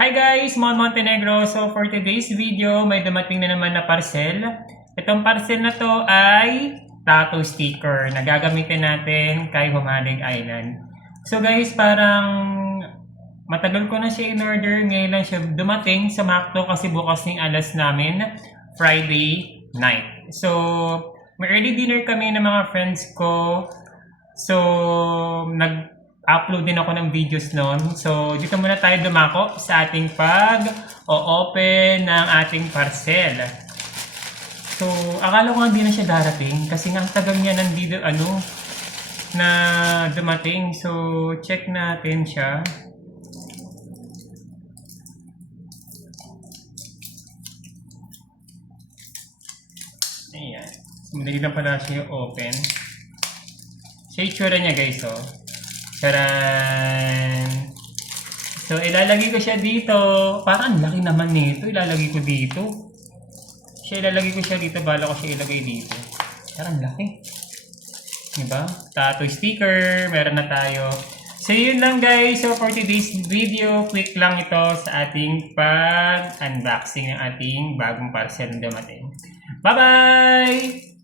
Hi guys, Mon Montenegro. So for today's video, may dumating na naman na parcel. Itong parcel na to ay tattoo sticker na gagamitin natin kay Humaling Island. So guys, parang matagal ko na siya in-order. Ngayon lang siya dumating sa Macdo kasi bukas ng alas namin, Friday night. So, may early dinner kami ng mga friends ko. So, nag-upload din ako ng videos noon. So, dito muna tayo dumako sa ating pag-o-open ng ating parcel. So, akala ko hindi na siya darating kasi nga ang tagal niya nandito, na dumating. So, check natin siya. Ayan. So, madali lang pala siya open. Siya itsura niya guys, oh. Charan! So, ilalagay ko siya dito. Parang laki naman nito. Ilalagay ko dito. Ilalagay ko siya dito. Bala ko siya ilagay dito. Parang laki. Diba? Tattoo sticker. Meron na tayo. So, yun lang guys. So, for today's video, quick lang ito sa ating pag-unboxing ng ating bagong parcel na dumating. Bye-bye!